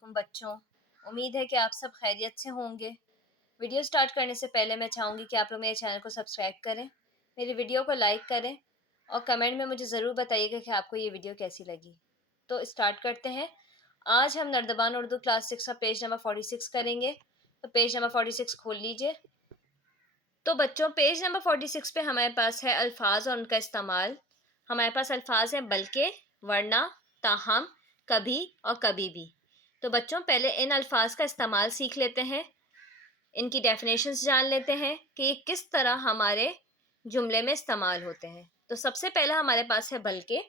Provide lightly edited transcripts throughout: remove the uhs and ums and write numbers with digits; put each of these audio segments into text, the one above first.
علیکم بچوں، امید ہے کہ آپ سب خیریت سے ہوں گے۔ ویڈیو سٹارٹ کرنے سے پہلے میں چاہوں گی کہ آپ لوگ میرے چینل کو سبسکرائب کریں، میری ویڈیو کو لائک کریں اور کمنٹ میں مجھے ضرور بتائیے گا کہ آپ کو یہ ویڈیو کیسی لگی۔ تو سٹارٹ کرتے ہیں۔ آج ہم نردبان اردو کلاس 6 کا پیج نمبر 46 کریں گے۔ تو پیج نمبر 46 کھول لیجئے۔ تو بچوں پیج نمبر 46 پہ ہمارے پاس ہے الفاظ اور ان کا استعمال۔ ہمارے پاس الفاظ ہیں بلکہ، ورنہ، تاہم، کبھی اور کبھی بھی۔ تو بچوں پہلے ان الفاظ کا استعمال سیکھ لیتے ہیں، ان کی ڈیفینیشنز جان لیتے ہیں کہ یہ کس طرح ہمارے جملے میں استعمال ہوتے ہیں۔ تو سب سے پہلا ہمارے پاس ہے بلکہ۔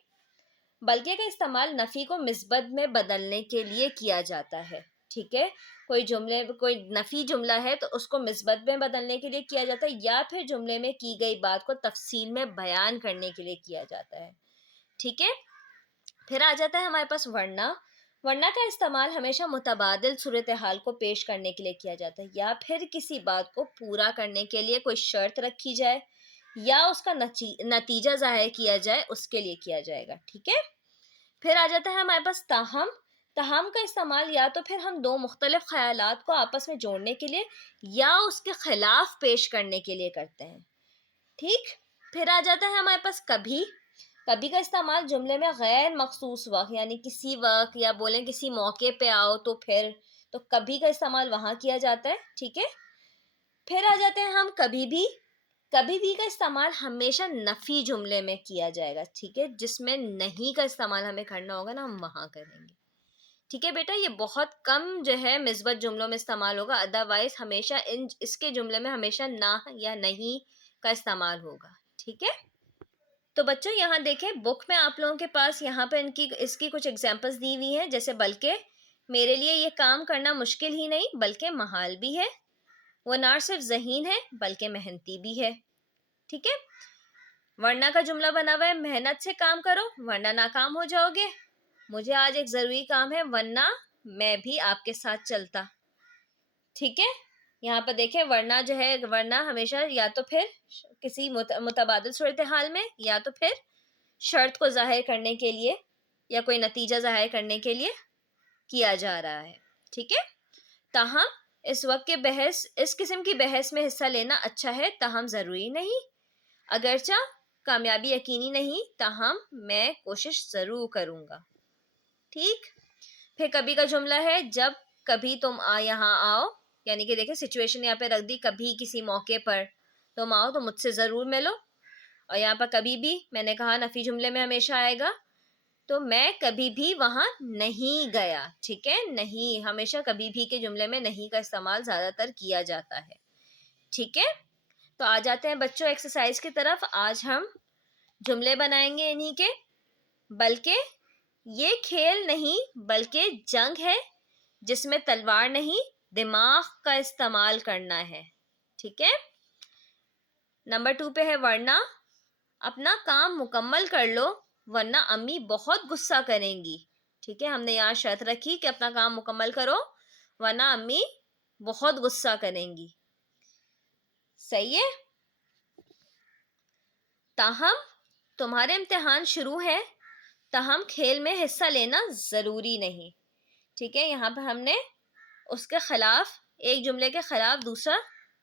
بلکہ کا استعمال نفی کو مثبت میں بدلنے کے لیے کیا جاتا ہے، ٹھیک ہے؟ کوئی نفی جملہ ہے تو اس کو مثبت میں بدلنے کے لیے کیا جاتا ہے، یا پھر جملے میں کی گئی بات کو تفصیل میں بیان کرنے کے لیے کیا جاتا ہے، ٹھیک ہے؟ پھر آ جاتا ہے ہمارے پاس ورنہ۔ ورنہ کا استعمال ہمیشہ متبادل صورتحال کو پیش کرنے کے لیے کیا جاتا ہے، یا پھر کسی بات کو پورا کرنے کے لیے کوئی شرط رکھی جائے یا اس کا نتیجہ ظاہر کیا جائے، اس کے لیے کیا جائے گا، ٹھیک ہے؟ پھر آ جاتا ہے ہمارے پاس تاہم۔ تاہم کا استعمال یا تو پھر ہم دو مختلف خیالات کو آپس میں جوڑنے کے لیے یا اس کے خلاف پیش کرنے کے لیے کرتے ہیں، ٹھیک؟ پھر آ جاتا ہے ہمارے پاس کبھی۔ کبھی کا استعمال جملے میں غیر مخصوص وقت، یعنی کسی وقت یا بولیں کسی موقع پہ آؤ تو پھر، تو کبھی کا استعمال وہاں کیا جاتا ہے، ٹھیک ہے؟ پھر آ جاتے ہیں ہم کبھی بھی۔ کبھی بھی کا استعمال ہمیشہ نفی جملے میں کیا جائے گا، ٹھیک ہے؟ جس میں نہیں کا استعمال ہمیں کرنا ہوگا نا، ہم وہاں کریں گے، ٹھیک ہے بیٹا؟ یہ بہت کم جو ہے مثبت جملوں میں استعمال ہوگا، ادروائز ہمیشہ اس کے جملے میں ہمیشہ نہ یا نہیں کا استعمال ہوگا، ٹھیک ہے؟ تو بچوں یہاں دیکھیں بک میں آپ لوگوں کے پاس یہاں پہ اس کی کچھ ایگزامپلس دی ہوئی ہیں، جیسے بلکہ میرے لیے یہ کام کرنا مشکل ہی نہیں بلکہ محال بھی ہے، وہ نہ صرف ذہین ہے بلکہ محنتی بھی ہے، ٹھیک ہے؟ ورنہ کا جملہ بنا ہوا ہے محنت سے کام کرو ورنہ ناکام ہو جاؤ گے، مجھے آج ایک ضروری کام ہے ورنہ میں بھی آپ کے ساتھ چلتا، ٹھیک ہے؟ یہاں پر دیکھیں ورنہ جو ہے، ورنہ ہمیشہ یا تو پھر کسی متبادل صورتحال میں یا تو پھر شرط کو ظاہر کرنے کے لیے یا کوئی نتیجہ ظاہر کرنے کے لیے کیا جا رہا ہے، ٹھیک ہے؟ تاہم اس وقت کے اس قسم کی بحث میں حصہ لینا اچھا ہے، تاہم ضروری نہیں، اگرچہ کامیابی یقینی نہیں، تاہم میں کوشش ضرور کروں گا، ٹھیک؟ پھر کبھی کا جملہ ہے جب کبھی تم یہاں آؤ، یعنی کہ دیکھیں سچویشن یہاں پہ رکھ دی، کبھی کسی موقع پر تم آؤ تو مجھ سے ضرور ملو، اور یہاں پر کبھی بھی میں نے کہا نفی جملے میں ہمیشہ آئے گا، تو میں کبھی بھی وہاں نہیں گیا، ٹھیک ہے؟ نہیں، ہمیشہ کبھی بھی کے جملے میں نہیں کا استعمال زیادہ تر کیا جاتا ہے، ٹھیک ہے؟ تو آ جاتے ہیں بچوں ایکسرسائز کی طرف۔ آج ہم جملے بنائیں گے انہی کے۔ بلکہ یہ کھیل نہیں بلکہ جنگ ہے جس میں تلوار نہیں دماغ کا استعمال کرنا ہے، ٹھیک ہے؟ نمبر 2 پہ ہے ورنہ، اپنا کام مکمل کر لو ورنہ امی بہت غصہ کریں گی، ٹھیک ہے؟ ہم نے یہاں شرط رکھی کہ اپنا کام مکمل کرو ورنہ امی بہت غصہ کریں گی، صحیح ہے؟ تاہم تمہارے امتحان شروع ہے، تاہم کھیل میں حصہ لینا ضروری نہیں، ٹھیک ہے؟ یہاں پہ ہم نے اس کے خلاف، ایک جملے کے خلاف دوسرا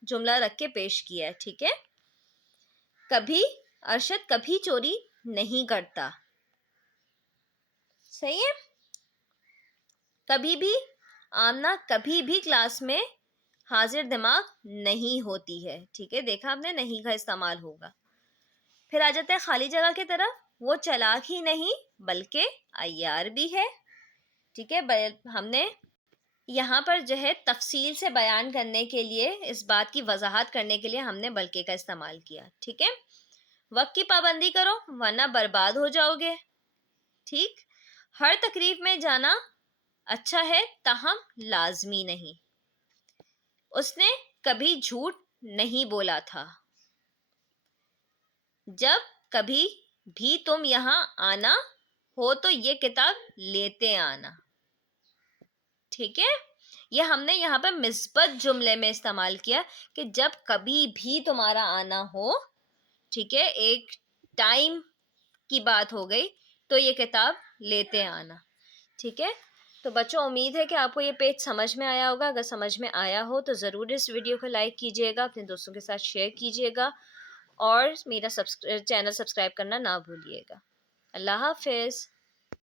جملہ رکھ کے پیش کیا ہے، ٹھیک ہے؟ کبھی ارشد کبھی چوری نہیں کرتا، صحیح ہے؟ کبھی بھی آمنہ کبھی بھی کلاس میں حاضر دماغ نہیں ہوتی ہے، ٹھیک ہے؟ دیکھا آپ نے نہیں کا استعمال ہوگا۔ پھر آ جاتا ہے خالی جگہ کی طرف، وہ چالاک ہی نہیں بلکہ عیار بھی ہے، ٹھیک ہے؟ ہم نے یہاں پر جو ہے تفصیل سے بیان کرنے کے لیے، اس بات کی وضاحت کرنے کے لیے ہم نے بلکہ کا استعمال کیا، ٹھیک ہے؟ وقت کی پابندی کرو ورنہ برباد ہو جاؤ گے، ٹھیک؟ ہر تقریب میں جانا اچھا ہے تاہم لازمی نہیں، اس نے کبھی جھوٹ نہیں بولا تھا، جب کبھی بھی تم یہاں آنا ہو تو یہ کتاب لیتے آنا، ٹھیک ہے؟ یہ ہم نے یہاں پہ مثبت جملے میں استعمال کیا کہ جب کبھی بھی تمہارا آنا ہو، ٹھیک ہے؟ ایک ٹائم کی بات ہو گئی تو یہ کتاب لیتے آنا، ٹھیک ہے؟ تو بچوں امید ہے کہ آپ کو یہ پیج سمجھ میں آیا ہوگا. اگر سمجھ میں آیا ہو تو ضرور اس ویڈیو کو لائک کیجیے گا, اپنے دوستوں کے ساتھ شیئر کیجیے گا, اور میرا چینل سبسکرائب کرنا نہ بھولیے گا. اللہ حافظ.